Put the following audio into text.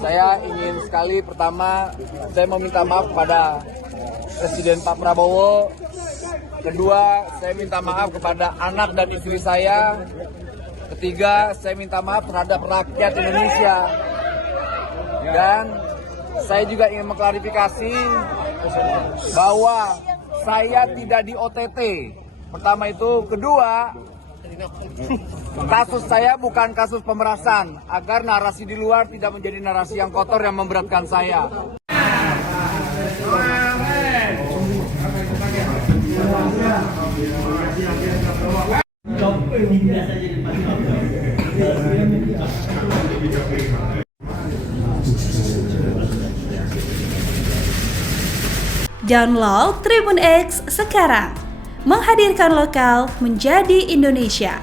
Saya ingin sekali pertama saya meminta maaf kepada Presiden Pak Prabowo. Kedua, saya minta maaf kepada anak dan istri saya. Ketiga, saya minta maaf terhadap rakyat Indonesia. Dan saya juga ingin mengklarifikasi bahwa saya tidak di OTT. Pertama itu. Kedua, kasus saya bukan kasus pemerasan, agar narasi di luar tidak menjadi narasi yang kotor yang memberatkan saya. Download Tribun X sekarang, menghadirkan lokal menjadi Indonesia.